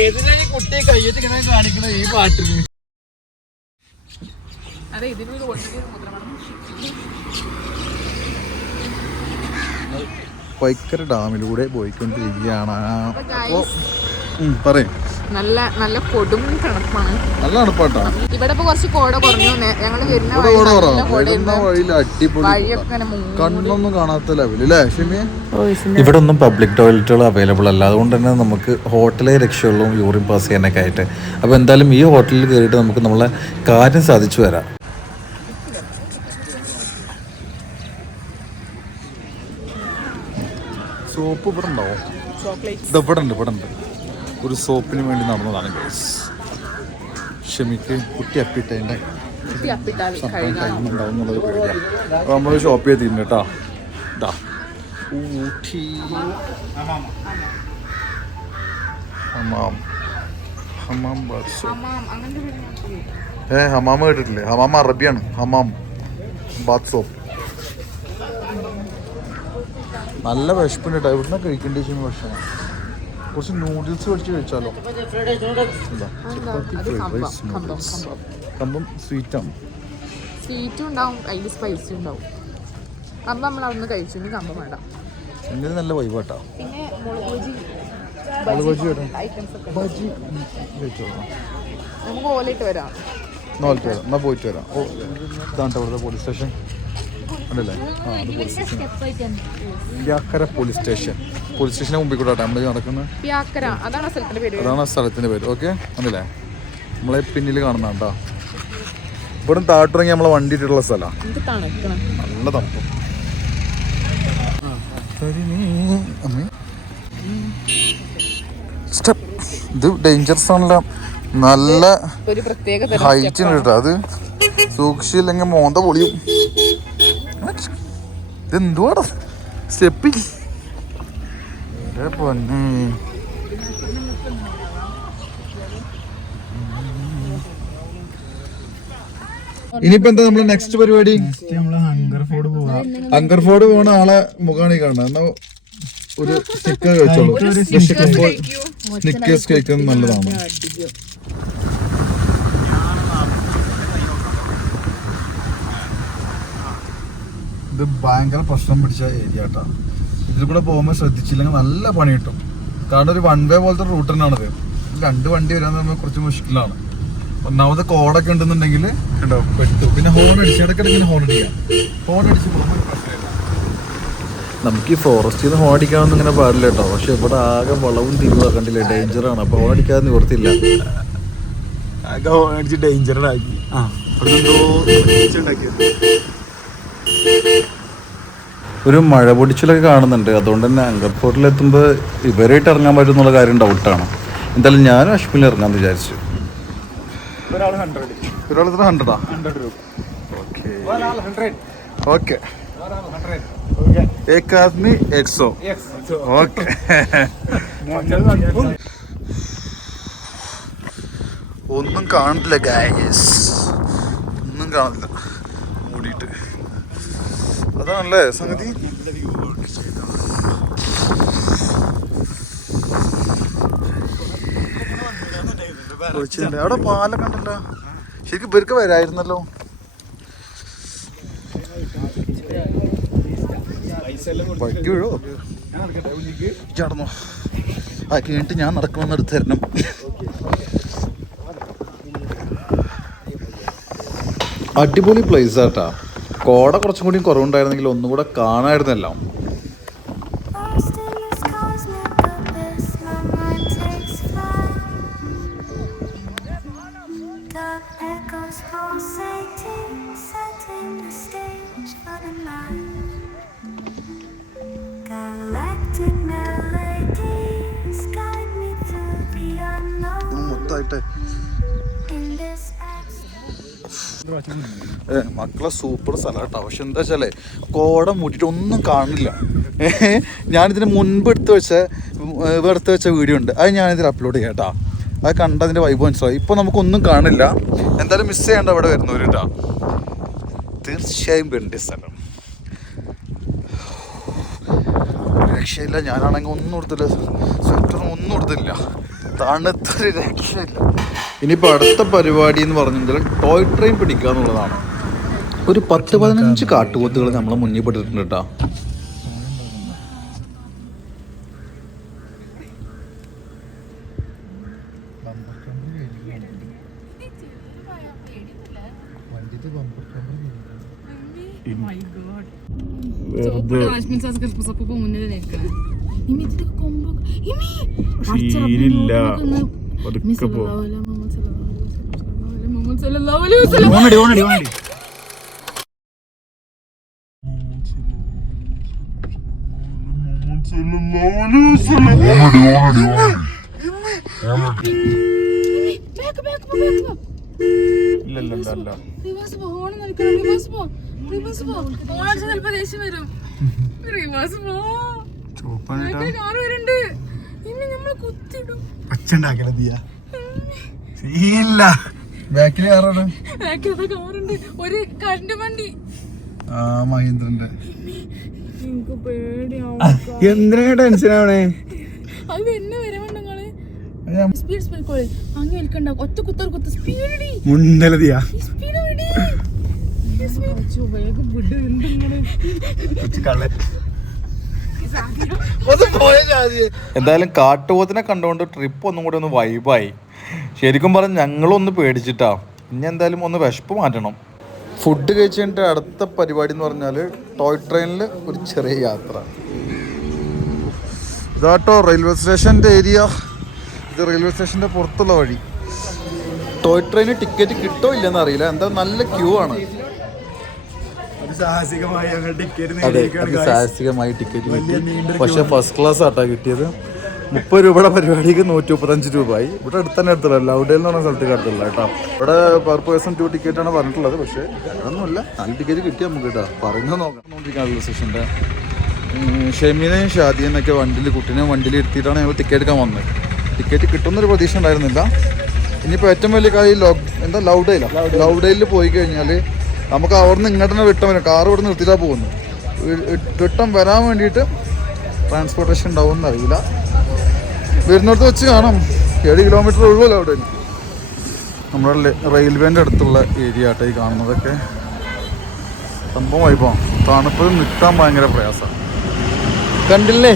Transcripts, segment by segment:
ഏതിനാ ഈ കുട്ടിയെ കയ്യേറ്റ് ഇങ്ങനെ കാണിക്കണ ഈ പാട്ടിന്? പൈക്കര ഡാമിലൂടെ പോയിക്കൊണ്ടിരിക്കുകയാണ്. പറയും നല്ല നല്ല കൊടും തണുപ്പാണ്. നല്ല തണുപ്പാട്ടാ. ഇവിടെ കുറച്ച് കോട കുറഞ്ഞു. ഞങ്ങള് കണ്ണൊന്നും കാണാത്ത ലെവലല്ലേ? ഇവിടെ ഒന്നും പബ്ലിക് ടോയ്ലറ്റുകൾ അവൈലബിൾ അല്ല. അതുകൊണ്ട് തന്നെ നമുക്ക് ഹോട്ടലേ രക്ഷയുള്ളൂ യൂറിൻ പാസ് ചെയ്യാനൊക്കെ ആയിട്ട്. അപ്പോൾ എന്തായാലും ഈ ഹോട്ടലിൽ കയറിയിട്ട് നമുക്ക് നമ്മളെ കാര്യം സാധിച്ചു വരാം. സോപ്പ് ഇവിടെ ഉണ്ടാവും. ഇവിടെ ഉണ്ട്. ഒരു സോപ്പിന് വേണ്ടി നടന്നതാണ് ഗൈസ്. ക്ഷമിക്ക്, കുട്ടി അപ്പിട്ടതിൻ്റെ ടൈം ഉണ്ടാവും എന്നുള്ളത് പേടിയാണ്. അപ്പോൾ നമ്മൾ ഷോപ്പ് ചെയ്തിട്ടുണ്ട് കേട്ടോ. ഇതാ ഊട്ടി ഹമാം ബാത്ത് സോപ്പ്. ഹമാമ കേട്ടിട്ടില്ലേ? ഹമാമ അറബിയാണ്. Hamam bath soap. നല്ല വിശപ്പുണ്ട് കേട്ടോ. ഇവിടുന്ന് കഴിക്കേണ്ട പക്ഷേ കുറച്ച് നൂഡിൽസ് മേടിച്ച് കഴിച്ചാലോ? കമ്പം സ്വീറ്റാണ്. സ്വീറ്റും ഉണ്ടാവും, അതിൽ സ്പൈസി ഉണ്ടാവും. കമ്പം നമ്മൾ അവിടെ നിന്ന് കഴിച്ചു. കമ്പം വേണ്ട. ഇങ്ങനെ നല്ല വൈബാട്ടാ. പിന്നെ മുളക് ബജി കഴിച്ചോളാം. നമുക്ക് ഓലയിട്ട് വരാം. എന്നാ പോയിട്ട് വരാം. ഓ ഇതാണ് ഇവിടുത്തെ പോലീസ് സ്റ്റേഷൻ ഉണ്ടല്ലേ? ആ, അത് പോലീസ് സ്റ്റേഷൻ. പ്യാക്കര പോലീസ് സ്റ്റേഷന് മുമ്പിൽ കൂടെ നമ്മൾ നടക്കുന്നത്. അതാണ് സ്ഥലത്തിന്റെ പേര്. ഓക്കെ, അതല്ലേ നമ്മളെ പിന്നിൽ കാണുന്നതാ. ഇവിടെ താട്ടിറങ്ങി നമ്മളെ വണ്ടി ഇട്ടിട്ടുള്ള സ്ഥലമാണ്. നല്ല തണുപ്പ്. ഇത് ഡേഞ്ചറസ് ആണല്ലോ. നല്ല ഹൈറ്റ് ഉണ്ട് കേട്ടോ. അത് സൂക്ഷിച്ചില്ലെങ്കിൽ മോന്ത പൊളിയും. ഇതെന്തുവാടാ സ്റ്റെപ്പി? പൊന്നെ, ഇനിയിപ്പോ എന്താ നമ്മളെ നെക്സ്റ്റ് പരിപാടി? ഹങ്കർഫോർഡ് പോണ ആളെ മുഖാണി കാണുന്നത്. എന്നാ ഒരു സ്നിക്കർ കഴിച്ചോളൂ. സ്നിക്കേഴ്സ് കഴിക്കുന്നത് നല്ലതാണ്. ഇത് ഭയങ്കര പ്രശ്നം പിടിച്ച ഏരിയ കേട്ടോ. ഇതിൽ കൂടെ പോകുമ്പോൾ ശ്രദ്ധിച്ചില്ലെങ്കിൽ നല്ല പണി കിട്ടും. കാരണം ഒരു വൺ വേ പോലത്തെ റൂട്ട് തന്നെയാണത്. 2 വണ്ടി വരാൻ നമ്മൾ കുറച്ച് മുഷ്കിലാണ്. ഒന്നാമത് കോടൊക്കെ ഉണ്ടെന്നുണ്ടെങ്കിൽ ഉണ്ടാവും പെട്ടു. പിന്നെ ഹോൺ അടിച്ച് ഇടയ്ക്കിടയ്ക്ക് ഹോൺ അടിക്കാം. ഹോൺ അടിച്ച് പോകുമ്പോൾ പ്രശ്നമില്ല. നമുക്ക് ഈ ഫോറസ്റ്റിൽ നിന്ന് ഹോൺ അടിക്കാനൊന്നും ഇങ്ങനെ പാടില്ല കേട്ടോ. പക്ഷെ ഇവിടെ ആകെ വളവും തിരിവാ കണ്ടില്ലേ? ഡേഞ്ചറാണ്. അപ്പോൾ ഹോൺ അടിക്കാതെ നിവർത്തില്ല. ആകെ ഹോൺ അടിച്ച് ഡേഞ്ചറാക്കി. ഒരു മഴ പൊടിച്ചിലൊക്കെ കാണുന്നുണ്ട്. അതുകൊണ്ട് തന്നെ ഹങ്കർഫോർട്ടിലെത്തുമ്പോൾ ഇവരായിട്ട് ഇറങ്ങാൻ പറ്റുന്നുള്ള കാര്യം ഡൗട്ടാണ്. എന്തായാലും ഞാനും അശ്വിനിൽ ഇറങ്ങാമെന്ന് വിചാരിച്ചു. ഒരാൾ 100. ഓക്കെ, एक आदमी 100. ഓക്കെ. ഒന്നും കാണില്ല ഗൈസ്, ഒന്നും കാണില്ല മൂടിയിട്ട്. അതാണല്ലേ സംഗതി. അവിടെ പാലൊക്കെ ഉണ്ടല്ലോ. ശരിക്കും ഇവർക്ക് വരായിരുന്നല്ലോ. വഴിക്കോ ചടന്നോ? ആ കഴിഞ്ഞിട്ട് ഞാൻ നടക്കണമെന്ന് എടുത്ത് തരണം. അടിപൊളി പ്ലേസ് ആട്ടാ. കോട കുറച്ചും കൂടി കുറവുണ്ടായിരുന്നെങ്കിൽ ഒന്നും കൂടെ കാണാമായിരുന്നല്ലോ. മൊത്തമായിട്ട് മക്കളെ സൂപ്പർ സ്ഥലമാട്ടോ. പക്ഷെ എന്താ വെച്ചാലേ കോട മൂട്ടിട്ട് ഒന്നും കാണില്ല. ഞാനിതിന് മുൻപ് എടുത്ത് വെച്ച വീഡിയോ ഉണ്ട്. അത് ഞാനിതിൽ അപ്ലോഡ് ചെയ്യാം കേട്ടോ. അത് കണ്ടതിൻ്റെ വൈബ് മനസ്സിലാവും. ഇപ്പോൾ നമുക്കൊന്നും കാണില്ല. എന്തായാലും മിസ് ചെയ്യേണ്ട അവിടെ വരുന്നവർ കേട്ടോ. തീർച്ചയായും വേണ്ട സ്ഥലം. രക്ഷയില്ല. ഞാനാണെങ്കിൽ ഒന്നും കൊടുത്തില്ല, സ്വെറ്ററും ഒന്നും കൊടുത്തില്ല. തണുത്തൊരു രക്ഷയില്ല. ഇനിയിപ്പോൾ അടുത്ത പരിപാടി എന്ന് പറഞ്ഞെങ്കിൽ ടോയ് ട്രെയിൻ പിടിക്കുക എന്നുള്ളതാണ്. ഒരു 10-15 കാട്ടുപോത്തുകൾ നമ്മളെ മുന്നിൽ പെട്ടിട്ടുണ്ട് കേട്ടോ. ഒരു കറണ്ട് വണ്ടി മഹീന്ദ്രന്റെ എന്തിനാ ടെൻഷനാവണേ? അത് എന്നെ വരവുണ്ടെങ്ങള് സ്പീഡ് സ്പീഡ് കോളേജ് അങ്ങ് വിൽക്കണ്ട ഒറ്റ കുത്തർ കുത്ത് സ്പീഡ് മുണ്ടലതിയാ എന്തായാലും കാട്ടുപോത്തിനെ കണ്ടുകൊണ്ട് ട്രിപ്പ് ഒന്നും കൂടി ഒന്ന് വൈബായി. ശരിക്കും പറഞ്ഞ് ഞങ്ങളൊന്ന് പേടിച്ചിട്ടാ. ഇനി എന്തായാലും ഒന്ന് വിശപ്പ് മാറ്റണം. ഫുഡ് കഴിച്ചിട്ട് അടുത്ത പരിപാടി എന്ന് പറഞ്ഞാൽ ടോയ് ട്രെയിനിൽ ഒരു ചെറിയ യാത്ര. ഇതാട്ടോ റെയിൽവേ സ്റ്റേഷൻ്റെ ഏരിയ. ഇത് റെയിൽവേ സ്റ്റേഷൻ്റെ പുറത്തുള്ള വഴി. ടോയ് ട്രെയിന് ടിക്കറ്റ് കിട്ടോ ഇല്ലെന്ന് അറിയില്ല. എന്താ നല്ല ക്യൂ ആണ്. അതെ, സാഹസികമായി ടിക്കറ്റ് കിട്ടി. പക്ഷെ ഫസ്റ്റ് ക്ലാസ് ആട്ടാ കിട്ടിയത്. 30 രൂപയുടെ പരിപാടിക്ക് 135 രൂപയായി. ഇവിടെ അടുത്ത് തന്നെ എടുത്തുള്ള ലൗഡേൽ എന്ന് പറഞ്ഞ സ്ഥലത്തേക്ക് അടുത്തുള്ള കേട്ടോ. ഇവിടെ പെർ പേഴ്സൺ 2 ടിക്കറ്റാണ് പറഞ്ഞിട്ടുള്ളത്. പക്ഷേ അതൊന്നുമില്ല, 4 ടിക്കറ്റ് കിട്ടി നമുക്ക് കേട്ടോ. പറയുന്നത് നോക്കാം. റെയിൽവേ സ്റ്റേഷൻ്റെ ഷെമീനെയും ഷാദിയെന്നൊക്കെ കുട്ടീനെ വണ്ടിയിൽ ഇരുത്തിയിട്ടാണ് ഞങ്ങൾ ടിക്കറ്റ് എടുക്കാൻ വന്നത്. ടിക്കറ്റ് കിട്ടുന്നൊരു പ്രതീക്ഷ ഉണ്ടായിരുന്നില്ല. ഇനിയിപ്പോൾ ഏറ്റവും വലിയ കാര്യം ലൗഡേലിൽ പോയി കഴിഞ്ഞാൽ നമുക്ക് അവിടെ നിന്ന് ഇങ്ങോട്ട് തന്നെ റിട്ടേൺ വരും. കാർ ഇവിടെ നിർത്തിയിട്ടാണ് പോകുന്നത്. റിട്ടേൺ വരാൻ വേണ്ടിയിട്ട് ട്രാൻസ്പോർട്ടേഷൻ ഉണ്ടാവുമെന്ന് അറിയില്ല. വരുന്നിടത്ത് വെച്ച് കാണാം. 7 കിലോമീറ്റർ ഉള്ളൂല്ലോ അവിടെ. നമ്മുടെ റെയിൽവേൻ്റെ അടുത്തുള്ള ഏരിയ ആട്ടോ ഈ കാണുന്നതൊക്കെ. സംഭവം വൈബാണ്. തണുപ്പ് നിൽക്കാൻ ഭയങ്കര പ്രയാസമാണ്. കണ്ടില്ലേ,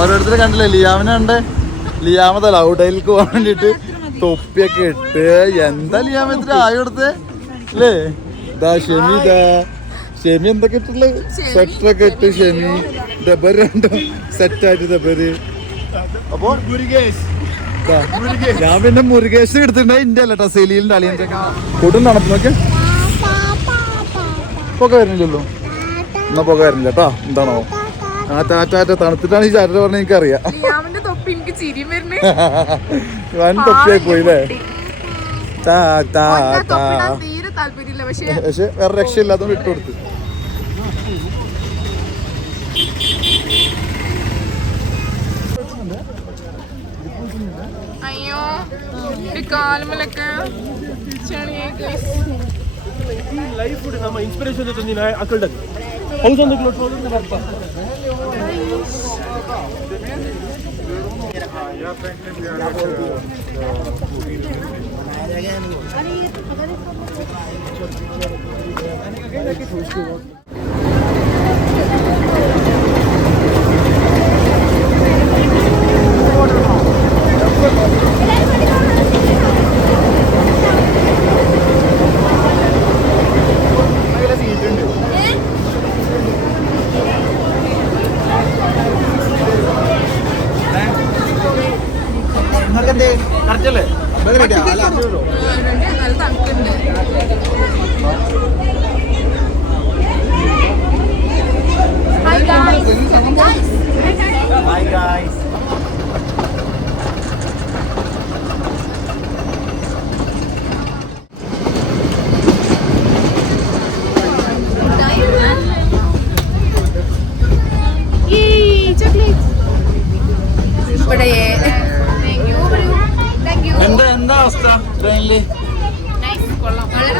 ഓരോരുത്തർ കണ്ടില്ലേ? ലിയാമിനെ കണ്ടേ? ലിയാമത ലൗഡയിലേക്ക് പോകാൻ വേണ്ടിയിട്ട് തൊപ്പിയൊക്കെ ഇട്ട് എന്താ ലിയാമ ഇത്ര ആയി കൊടുത്തേ അല്ലേ? ഇതാ ഷെമി എന്തൊക്കെ ഇട്ടുള്ളത്? സ്വെറ്ററൊക്കെ ഇട്ട് ഷെമി ദബര് രണ്ടോ സെറ്റായിട്ട് ദബര്. അപ്പൊ ഞാൻ പിന്നെ മുരുകേശ് എടുത്തിട്ടുണ്ടായി. ഇന്റെ അല്ലട്ടോ സെലീലിന്റെ അളിയന്റെ കൂട്ടും നടപ്പ് നോക്കിയ പുക വരുന്നില്ലല്ലോ. എന്നാ പുക വരുന്നില്ല കേട്ടോ. എന്താണോ ടാറ്റാറ്റ തണുത്തിട്ടാണ് ഈ ചാറ്റ പറഞ്ഞ എനിക്കറിയാം. വൻ തൊപ്പിയായി പോയില്ലേ? പക്ഷെ വേറെ രക്ഷയില്ലാത്തോണ്ട് ഇട്ട് കൊടുത്തു. അയ്യോ ಕಾಲಮಲಕ್ಕೆ ಲೈಫ್ ಫುಡ್ ನಮ್ಮ ಇನ್ಸ್ಪಿರೇಷನ್ ತಂದಿನ ಹಾಕಲ್ಡ ಹೌದೊಂದು ಕ್ಲೋಸ್ ಹೋದ್ರೆ ಬರ್ತಾ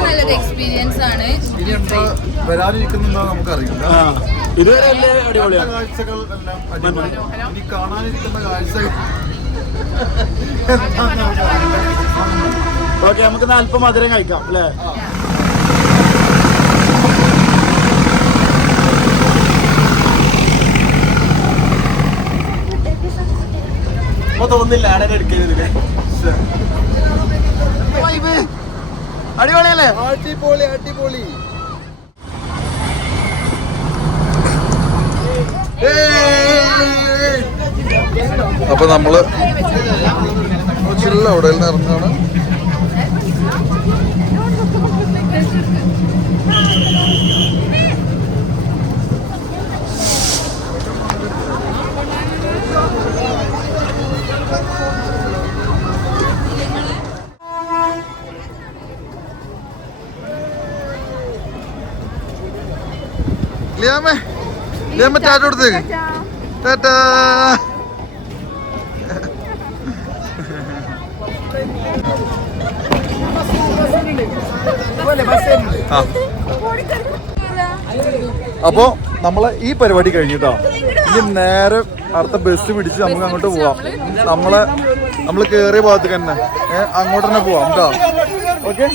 നല്ലൊരു എക്സ്പീരിയൻസ് ആണ്. വരാനിരിക്കുന്നുണ്ടോ നമുക്കറിയില്ല. ഇതുവരെ കാഴ്ചകൾ എല്ലാം അടിപൊളി. ഇനി കാണാനിരിക്കുന്ന കാഴ്ചകൾ ഓക്കെ, നമുക്ക് അല്പം മധുരം കഴിക്കാം അല്ലേ? തോന്നുന്നില്ല ആടെ എടുക്കരുത്. അടിപൊളിയല്ലേ? അടിപൊളി അടിപൊളി. അപ്പൊ നമ്മള് ചില്ല അവിടെ ഇറങ്ങാണ്. ലിയാമ്മ ടാറ്റ കൊടുത്തേക്ക്. ടാറ്റാ. അപ്പോ നമ്മളെ ഈ പരിപാടി കഴിഞ്ഞിട്ടോ, ഇനി നേരെ അടുത്ത ബസ് പിടിച്ച് നമുക്ക് അങ്ങോട്ട് പോവാം. നമ്മള് കേറിയ ഭാഗത്തേക്ക് തന്നെ അങ്ങോട്ട് തന്നെ പോവാം കേട്ടോ. Okay,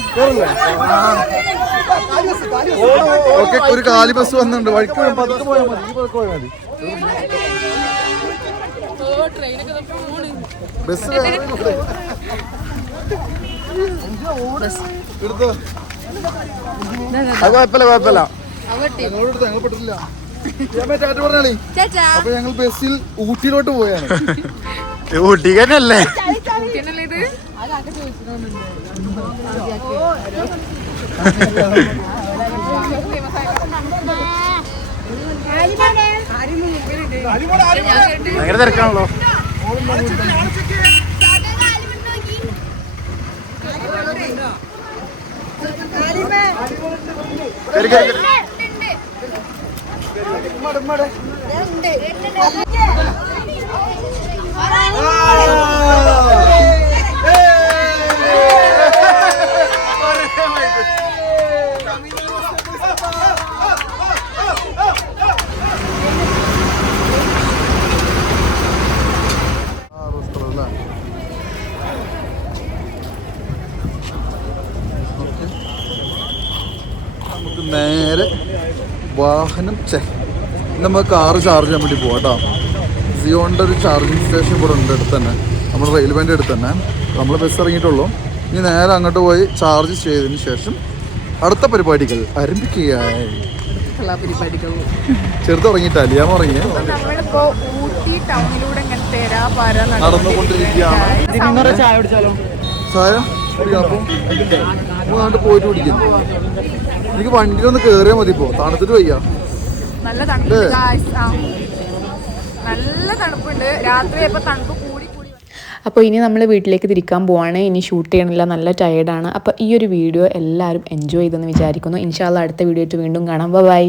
okay. ഒരു കാലി ബസ് വന്നിട്ടുണ്ട്. വഴിക്ക് പതുക്കെ പോയാൽ മതി, പോയാൽ മതി. ബസ് എടുത്തോ. കുഴപ്പമില്ല. ഞങ്ങൾ പെട്ടിട്ടില്ല. ടാറ്റ പറഞ്ഞാളി. അപ്പൊ ഞങ്ങൾ ബസ്സിൽ ഊട്ടിയിലോട്ട് പോയാണ്. ഊട്ടി തന്നെയല്ലേ? ഭയങ്കര തിരക്കാണല്ലോ. നേരെ വാഹനം നമുക്ക് കാറ് ചാർജ് ചെയ്യാൻ വേണ്ടി പോവാം കേട്ടോ. ജിയോൻ്റെ ഒരു ചാർജിങ് സ്റ്റേഷൻ ഇവിടെ ഉണ്ട് അടുത്ത് തന്നെ, നമ്മുടെ റെയിൽവേൻ്റെ അടുത്ത് തന്നെ. നമ്മൾ ബസ് ഇറങ്ങിയിട്ടുള്ളൂ. ഇനി നേരെ അങ്ങോട്ട് പോയി ചാർജ് ചെയ്തതിന് ശേഷം അടുത്ത പരിപാടികൾ ആരംഭിക്കുകയായി. ചെറുത് ഉറങ്ങിയിട്ടാ, ലിയാമ ഉറങ്ങിയ നടന്നുകൊണ്ടിരിക്കുകയാണ്. ചായ കുടിച്ചാലോ? ചായ അപ്പം അങ്ങോട്ട് പോയിട്ട് കുടിക്കുന്നു. എനിക്ക് വണ്ടിയിലൊന്ന് കേറിയാൽ മതി. ഇപ്പോ തണുത്തിട്ട് വയ്യ. നല്ല തണുപ്പുണ്ട്. രാത്രി തണുപ്പ് കൂടി. അപ്പോൾ ഇനി നമ്മൾ വീട്ടിലേക്ക് തിരിക്കാൻ പോവാണ്. ഇനി ഷൂട്ട് ചെയ്യണില്ല, നല്ല ടയേർഡാണ്. അപ്പോൾ ഈ ഒരു വീഡിയോ എല്ലാവരും എൻജോയ് ചെയ്തെന്ന് വിചാരിക്കുന്നു. ഇൻഷാ അല്ലാഹ് അടുത്ത വീഡിയോ ആയിട്ട് വീണ്ടും കാണാം. ബൈ.